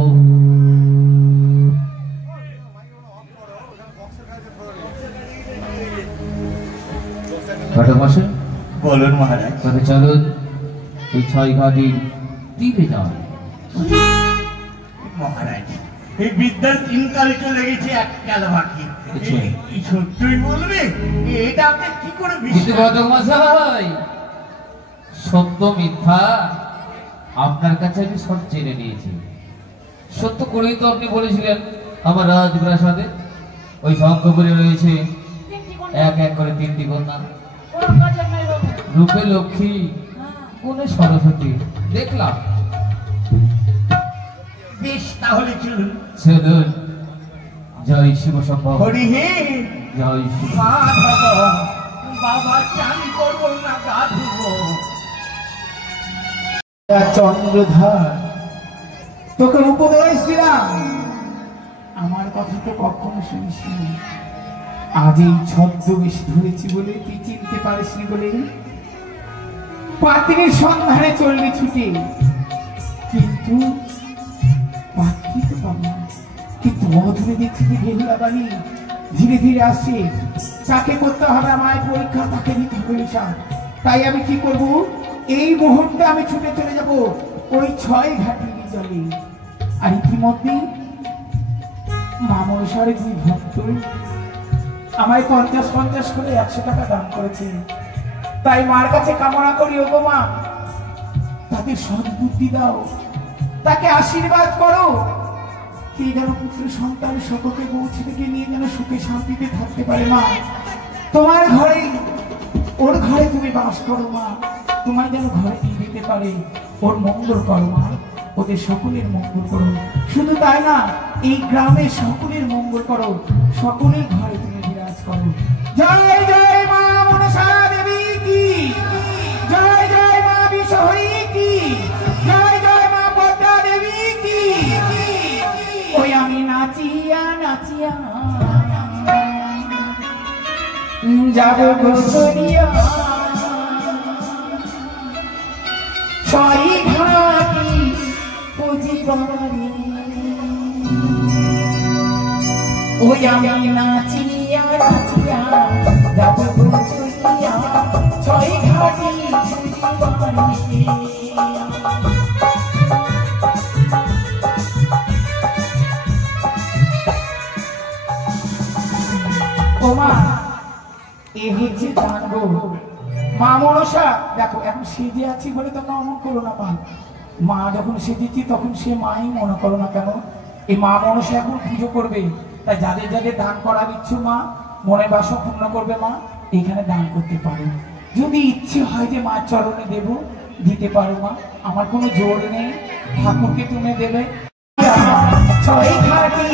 বলুন মহারাজ। তবে চলুন এই ছয় ঘাটির তীরে যান। মহারাজ, এই বিদ্যার তিনকালে চলে গেছে, এক কাল বাকি। এই সত্যই বলবে? এটা আপনি কি করে কিন্তু বিশ্বাস? ঘটকমশাই, সত্য মিথ্যা আপনার কাছে আমি সব জেনে নিয়েছি। সত্য করেই তো আপনি বলেছিলেন আমার রাজপ্রাসাদে ওই শঙ্খপুরে রয়েছে এক এক করে 3টি কন্যা, কোনো কাজের নাই বাবু। রূপে লক্ষ্মী, গুণে সরস্বতী। দেখলাম। বেশ, তাহলে চলুন। চলুন। জয় শিব শম্ভ, হরি হে জয় শিব। মাধব। বাবা, চান করবো না, গা ধুবো। চন্দ্রধর, তোকে উপদেশ দিলাম, আমার কথা তো কখনো শুনিস নি। আজ এই ছদ্মবেশ ধরেছি বলে তুই চিনতে পারিসনি বলে পাত্রীর সন্ধানে চললি ছুটে, কিন্তু পাত্রী তো পাবো না। কিন্তু মধুরে দেখছি যে বেহুলা বাড়ি ধীরে ধীরে আসছে, তাকে করতে হবে আমায় পরীক্ষা, তাকে দিতে হবে হিসাব। তাই আমি কি করব, এই মুহূর্তে আমি ছুটে চলে যাব ওই ছয় ঘাটির জলে। আর ইতিমধ্যে মা মনসার 2 ভক্ত আমায় 50 করে 100 টাকা দান করেছে। তাই মার কাছে কামনা করি, ওগো মা, তাকে সদ্বুদ্ধি দাও, তাকে আশীর্বাদ করো, কে যেন পুত্র সন্তান সকলকে পৌঁছে থেকে নিয়ে যেন সুখে শান্তিতে থাকতে পারে। মা, তোমার ঘরে, ওর ঘরে তুমি বাস করো মা, তোমায় যেন ঘরে নিয়ে যেতে পারে। ওর মঙ্গল করো মা, ওদের সকলের মঙ্গল করো। শুধু তাই না, এই গ্রামের সকলের মঙ্গল করো, সকলের ঘরে তুমি বিরাজ করো। জয় জয় মা মনসা দেবী কি, জয় জয় মা বিশ্বহরি কি, জয় জয় মা পদ্মা দেবী কি। ওই আমি নাচিয়া নাচিয়া যাব গোসরিয়া, ছয় ঘাটি পুজিবারি। ওই আমি নাচিয়া নাচিয়া যাব গোসরিয়া, ছয় ঘাটি পুজিবারি। ও মা, এ হচ্ছে জানবো মা মনসা। দেখো এখন সেজে আছি বলে তোমরা অমন করো না মা, মা যখন সেজেছি তখন সে মাই মনে করো না কেন। এই মা মনসা এখন পুজো করবে, তাই যাদের যাদের দান করার ইচ্ছে মা মনের বাসা পূর্ণ করবে মা, এখানে দান করতে পারো। যদি ইচ্ছে হয় যে মার চরণে দেব, দিতে পারো মা, আমার কোনো জোর নেই, ঠাকুরকে তুমি দেবে। ছয় ঘাটি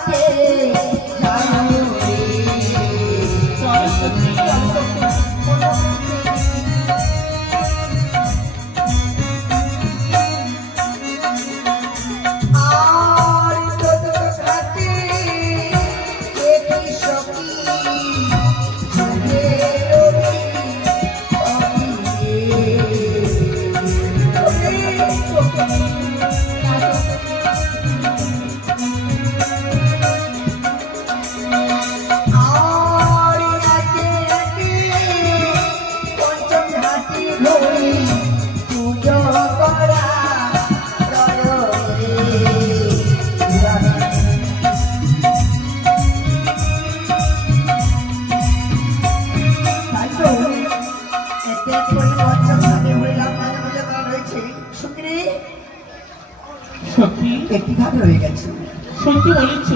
কাছে জানো রে সরস্বতী আর তোর কাছে দেখি সখী ঝুলে রবি একটি ঘাট রয়ে গেছে সত্যি বলেছ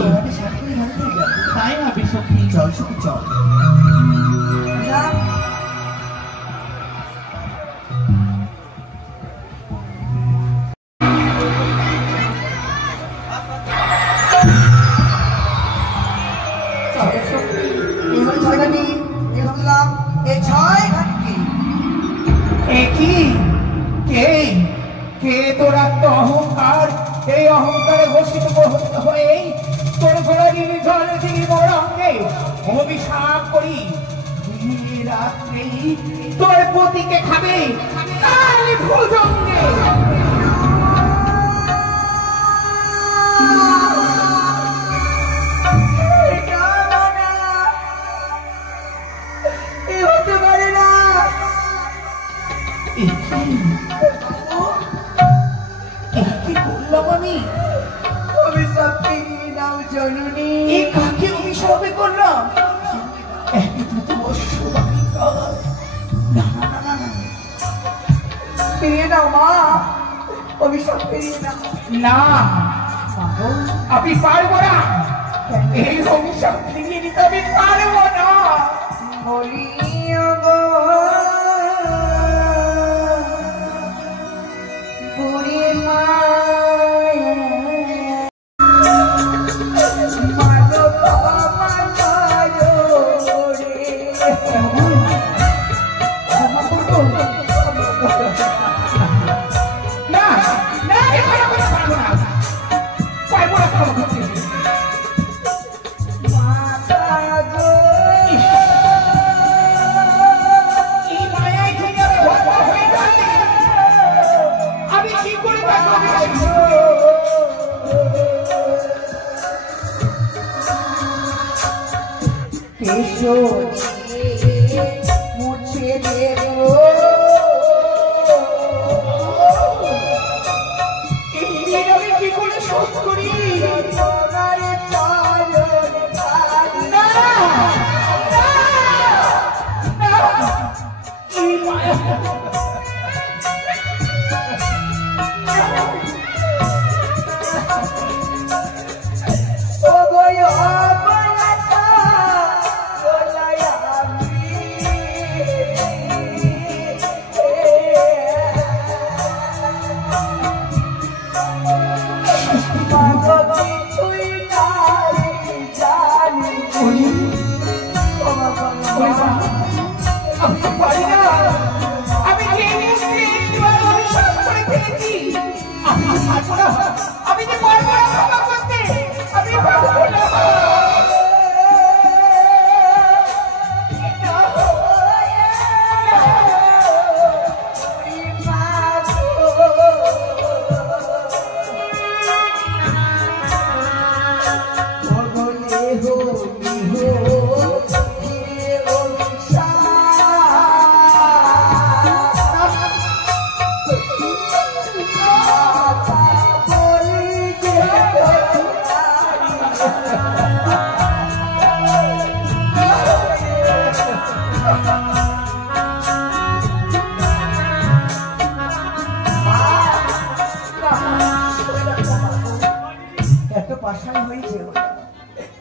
তাই হবে সত্যি চল সত্যি চল অহংকার এই অহংকারে ঘোষিত হয়ে তোর ঘোড়ারি জল দিলি মোর অঙ্গে অভিশাপ করি রাত্রে তোর পতিকে খাবে কাল ভুজঙ্গে হতে পারে না কি বললাম আমি অভিশাপ পেয়ে নাও জননী কাকে অভিশাপে করলাম ফিরিয়ে নাও মা অভিশাপ ফিরিয়ে নাও না আমি পারবো না এই অভিশাপ ফিরিয়ে নিতে আমি পারবো না বলি মুছে দেব আমি কি করে শোধ করি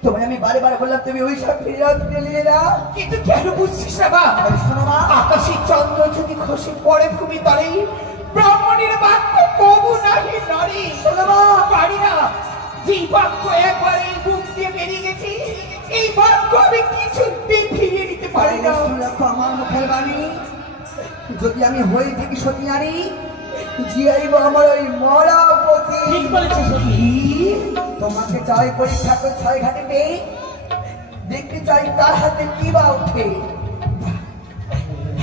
তোমায় আমি বারে বারে বললাম তুমি ওই সব ফিরিয়ে নিয়ে যাও কিন্তু কেন বুঝছিস না বা শোনো মা আকাশী চন্দ্র যদি খসে পড়ে ভূমি তলে ব্রাহ্মণের বাক্য কবু নাহি নরে শোনো মা পারি না যে বাক্য একবারে বুক মাকে আমি কিছুতেই ফিরিয়ে দিতে পারি না। দেখো আমার মুখের বাণী, যদি আমি হয়ে থাকি সতী নারী, জিয়াইব আমার ওই মরা পতি। ঠিক বলেছে সত্যি। তোমাকে চাই পরীক্ষা করে 6 ঘাটিতে, দেখতে চাই তার হাতে কি বা ওঠে।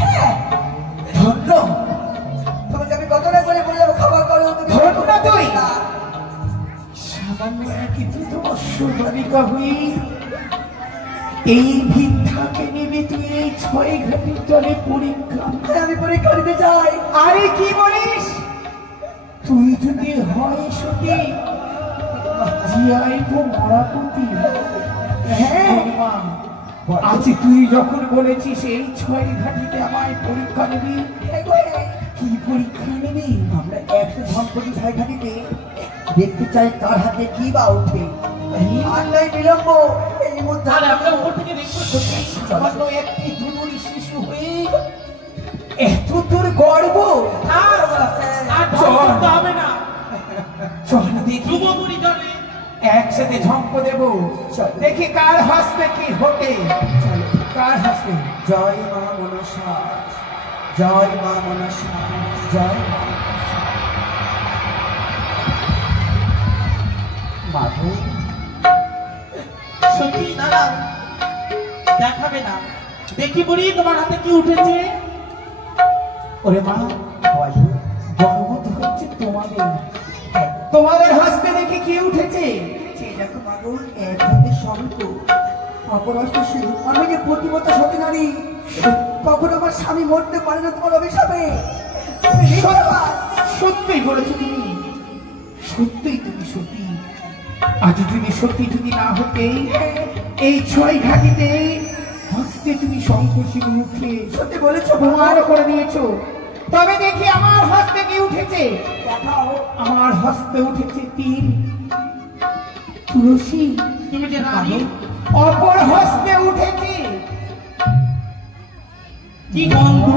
হ্যাঁ, ধন্য তোমাকে আমি কত না করে বলে যাবো খাবার করো, তুমি ধন্য না তুই। না। সামান্য একই ধৃতবর্ষ বালিকা হই, এই ভিক্ষাকে নেবে তুই এই 6 ঘাটির জলে পরীক্ষা। আমি পরীক্ষা দিতে চাই। আরে কি বলিস? তুই যদি হয় সতী, জিয়াইব মরাপতি। হ্যাঁ, আজ তুই যখন বলেছিস এই 6 ঘাটিতে আমায় পরীক্ষা নিবি, কি পরীক্ষা নিবি? আমরা একটু ধনপতি 6 ঘাটিতে দেখতে চাই তার হাতে কি বা ওঠে। আর নাই বিলম্ব, এই মধ্যে তাহলে আমরা উপর থেকে দেখবো সত্যি। সামান্য একটি দুদুরি শিশু হয়ে এত দূর গর্ব। আর ঢং করতে হবে না, চল দেখি, ডুবো বুড়ি জলে। একসাথে ঝম্প দেব, দেখি কার হাসবে কি হতে। কার হাসবে? জয় মা মনসা, জয় মা মনসা, জয় মা মাধব সত্যি না না, দেখাবে না। দেখি বুড়ি তোমার হাতে কি উঠেছে। ওরে মা, গর্ব তো হচ্ছে তোমাদের, তোমাদের হাসতে দেখে কি উঠেছে? সেই দেখো মাগুর, এক হাতে শঙ্খ, অপর হস্তে সিঁদুর। আমি যে প্রতিমতা সতী নারী, কখনো আমার স্বামী মরতে পারে না তোমার অভিশাপে। তুমি নির্ভরবান। সত্যই বলেছো তুমি, সত্যই তুমি সত্যি। আজ যদি সত্যি যদি না হতে এই 6 ঘাটিতে হাসতে তুমি শঙ্করশির মুখে সত্যি বলেছো প্রমাণ করে দিয়েছো। তবে দেখি আমার হস্তে কি উঠেছে। দেখাও। আমার হস্তে উঠেছে 3 তুলসী। তুমি যে রানী, অপর হস্তে উঠেছে কি গন্ধ,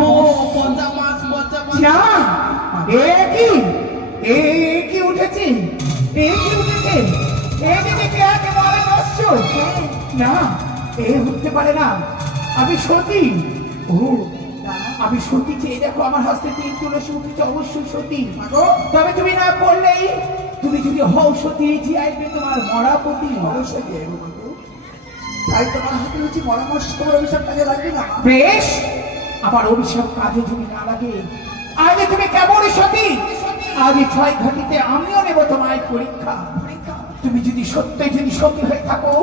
পচা মাছ, পচা মাছ। না, কি উঠেছে, কি উঠেছে, দেখি একেবারে নষ্ট। না, হতে পারে না, আমি সতী। ও, আমি সতী, চেয়ে দেখো আমার হস্তে 3 তুলসী উঠেছে, অবশ্যই সতী। তবে তুমি না করলেই, তুমি যদি হও সতী, জিয়াইবে তোমার মরাপতি। অবশ্যই যাইবো মাগুর। তাই তোমার হাতে হচ্ছে মরামর্শ, তোমার অভিশাপ কাজে লাগবে না। বেশ, আমার অভিশাপ কাজে যদি না লাগে, আজ তুমি কেমন সতী, আজ 6 ঘাটিতে আমিও নেব তোমায় পরীক্ষা। তুমি যদি সত্যই যদি সতী হয়ে থাকো,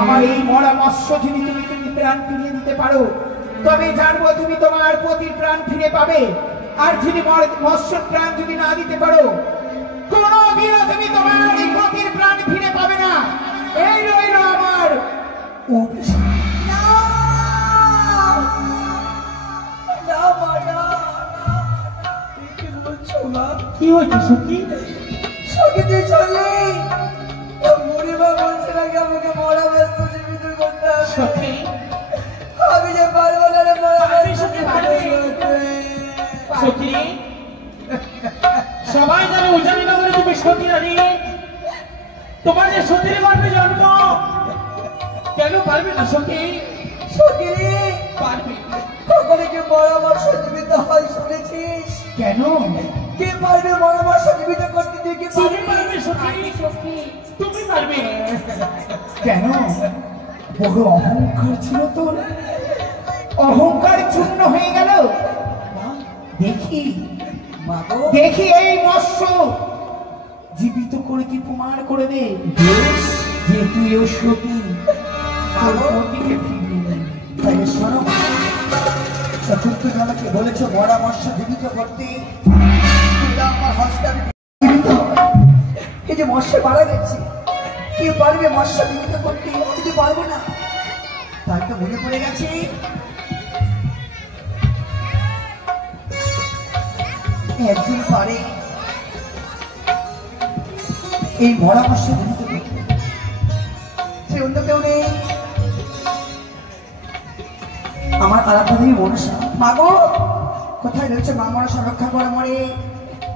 আমার এই মরা মৎস্য যদি তুমি প্রাণ ফিরিয়ে দিতে পারো, তবে জানবো তুমি তোমার পতির প্রাণ ফিরে পাবে। আর যদি মৎস্য প্রাণ যদি না দিতে পারো, কোনদিনও তুমি তোমার এই পতির প্রাণ ফিরে পাবে না। এই রইল আমার অভিশাপ। কি হয়েছে সত্যি? সখীতে চলে মরিবা বলছে নাকি আমাকে মরা ব্যস্ত জীবিত করতে হবে। সত্যি আমি যে পারবো না রে মরা পারবি ব্যস্ত সত্যি, জীবিত পারবি। করতে। সত্যি সবাই জানে উজানি নগরে তুমি সতী নারী, তোমার যে সতীর গর্ভে জন্ম, কেন পারবে না সখী? সখী রে, পারবে। কখনো কি পরামর্শ জীবিত হয় শুনেছিস? কেন? কে পারবে পরামর্শ জীবিত করতে? তুই কি তুমি পারবি? পারবে সখী, তুমি পারবে। কেন? বড় অহংকার ছিল তোর, অহংকার চূর্ণ হয়ে গেল। দেখি মাগো, দেখি এই মৎস্য জীবিত করে কি প্রমাণ করে দে যে তুইও সতী, তোর পতিকে ফিরিয়ে দে। তাহলে শোনো, যখন তুমি আমাকে বলেছো পরামর্শ জীবিত করতে, আমার হস্তে আমি জীবিত হব। এই যে মৎস্য মারা গেছে, কে পারবে মৎস্য জীবিত করতে? আমি তো পারবো না। তাই তো মনে পড়ে গেছে একজন পারে এই মরা মৎস্য জীবিত করতে, সে অন্য কেউ নেই, আমার আরাধ্যা দেবী মনসা। মাগো, কোথায় রয়েছে মা মনসা? রক্ষা করে মরে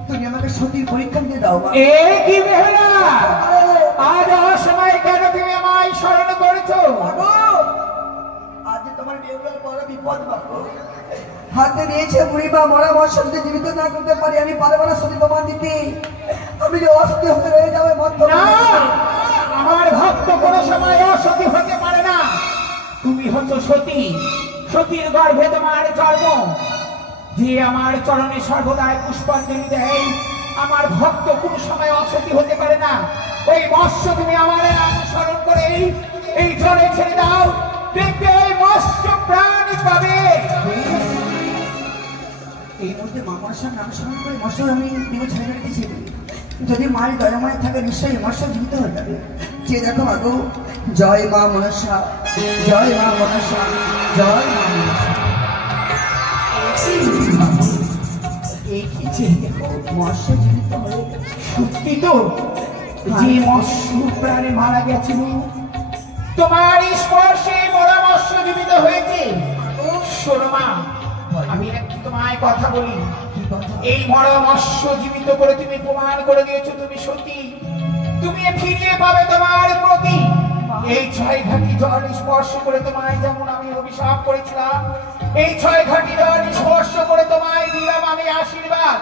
তুমি আমাকে সতীর পরীক্ষা দিয়ে দাও। মা, এ কি বেহুলা, আজ অসময়ে কেন তুমি আমায় স্মরণ করেছো? মাগো, দিয়েছে বুড়িমা, মরা মৎস্য যদি জীবিত না করতে পারি আমি পারবো না সতী প্রমাণ দিতে। আমি যে অসতী হতে রয়ে যাবে মধ্য। না, আমার ভক্ত কোনো সময় অসতী হতে পারে না। তুমি হচ্ছ সতী, সতীর গর্ভে তোমার জন্ম। যে আমার চরণে সর্বদাই পুষ্পাঞ্জলি দেয়, আমার ভক্ত কোন সময় অসতী হতে পারে না। ওই মৎস্য তুমি আমার অনুসরণ করে এই জলে ছেড়ে দাও, দেখবে ওই মৎস্য প্রাণ পাবে। এই মুহূর্তে মা মনসার নাম স্মরণ করে মৎস্য আমি দেব ছেড়ে রেখেছি। যদি মায়ের দয়াময় থাকে নিশ্চয়ই মৎস্য জীবিত হয়ে যাবে। যে দেখো মাগো, জয় মা মনসা, জয় মা মনসা, জয় মা মনসা। এই কি যে দেখো মৎস্য জীবিত হয়ে গেছে। সত্যি তো, যে মৎস্য প্রাণে মারা গেছিল তোমার স্পর্শে মরা মৎস্য জীবিত হয়েছে। শোনো মা, আমি একটি তোমায় কথা বলি। এই মরা মৎস্য জীবিত করে তুমি প্রমাণ করে দিয়েছো তুমি সত্যি। তুমি ফিরিয়ে পাবে তোমার প্রতি। এই 6 ঘাটি জল স্পর্শ করে তোমায় যেমন আমি অভিশাপ করেছিলাম, এই 6 ঘাটি জল স্পর্শ করে তোমায় দিলাম আমি আশীর্বাদ।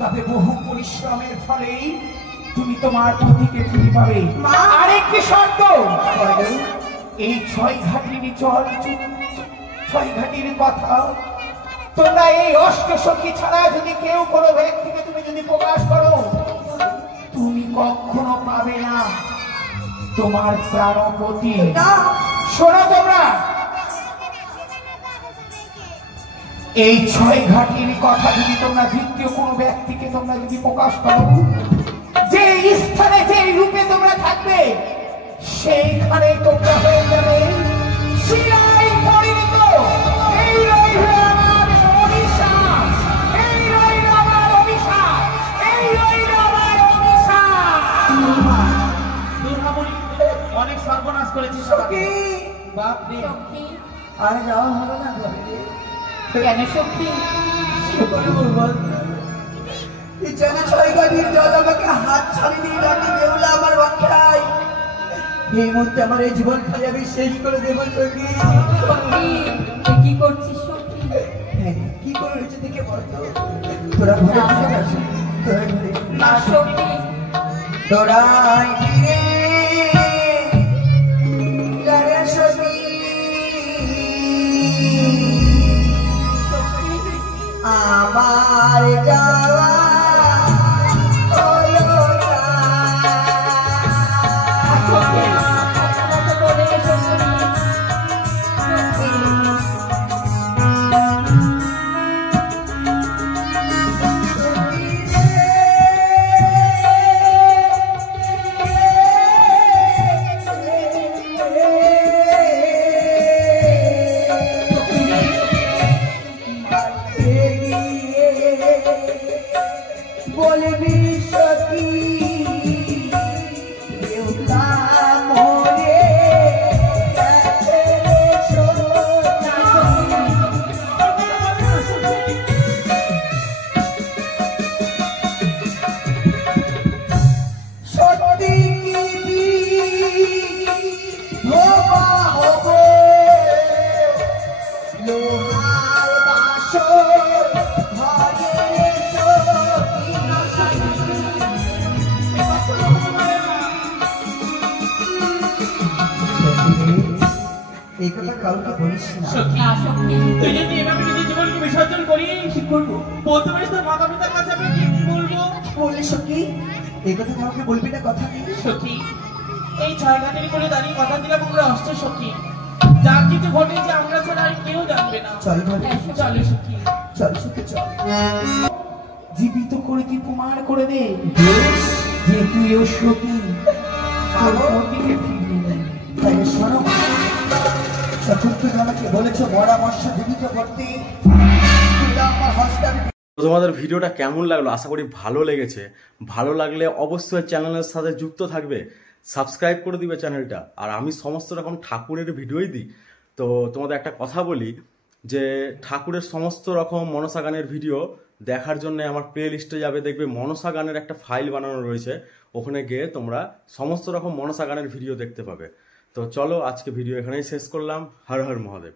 তবে বহু পরিশ্রমের ফলেই তুমি তোমার প্রতিকে ফিরে পাবে। আরেকটি শর্ত, এই 6 ঘাটির জল, 6 ঘাটির কথা তোমরা এই অষ্টসখী ছাড়া যদি কেউ কোনো ব্যক্তিকে তুমি যদি প্রকাশ করো, তুমি কখনো পাবে না তোমার প্রাণপতি। শোনো তোমরা, এই 6 ঘাটির কথা যদি তোমরা দ্বিতীয় কোনো ব্যক্তিকে তোমরা যদি প্রকাশ করো, যে স্থানে যে রূপে তোমরা থাকবে সেইখানে তোমরা হয়ে যাবে শিলায় পরিণত। এই রইল আমার অভিশাপ, এই রইল আমার অভিশাপ, এই রইল আমার অভিশাপ। দুর্গামণি অনেক সর্বনাশ করেছে সখী, বাপ রে। আর যাওয়া হবে না ঘরে রে। কেন সত্যি কি করবো বল? এই যেন 6 ঘাটির জল আমাকে হাত ছাড়ি দিয়ে রাখি বেহুলা আমার রক্ষায়। এই মুহূর্তে আমার এই জীবন খালি আমি শেষ করে দেবো সখী। কি করছিস সখী? হ্যাঁ, কি করে হয়েছে দেখে বলতো। তোরা ঘরে ফিরে আসি, তোরা ঘরে না সখী, তোরাই ফিরে যারে সখী। আমার যাওয়া হলো না। সখী, কথা বলে সখী। বলবি সখী বেহুলা মোরে গেছে রে সোনা। সত্যি কি ধোপা হবে লোহার বাসর ঘরে রে সখী। এই কথা কাউকে বলিস না। সখী, না সখী, তুই যদি এভাবে নিজের জীবনকে বিসর্জন করি, কি করবো? বলতে পারিস তোর মাতা পিতার কাছে আমি কি বলবো? কি বললি সখী? এই কথা কাউকে বলবি না, কথা নেই। সখী, এই 6 ঘাটের করে দাঁড়িয়ে কথা দিলাম আমরা অষ্ট সখী। যা কিছু ঘটেছে আমরা ছাড়া আর কেউ জানবে না। চল ঘরে, চলে সখী। চল সখী চল। জীবিত করে তুই প্রমাণ করে দে যে তুইও সতী, তোর প্রতিকে ফিরিয়ে দে। তাইলে শোনো, যখন তুমি আমাকে বলেছো মরা মৎস্য জীবিত করতে, তুমি আমার হস্তে আমি তো তোমাদের ভিডিওটা কেমন লাগলো? আশা করি ভালো লেগেছে। ভালো লাগলে অবশ্যই চ্যানেলের সাথে যুক্ত থাকবে, সাবস্ক্রাইব করে দিবে চ্যানেলটা। আর আমি সমস্ত রকম ঠাকুরের ভিডিওই দিই। তো তোমাদের একটা কথা বলি যে ঠাকুরের সমস্ত রকম মনসা গানের ভিডিও দেখার জন্য আমার প্লে লিস্টে যাবে, দেখবে মনসা গানের একটা ফাইল বানানো রয়েছে। ওখানে গিয়ে তোমরা সমস্ত রকম মনসা গানের ভিডিও দেখতে পাবে। তো চলো, আজকে ভিডিও এখানেই শেষ করলাম। হর হর মহাদেব।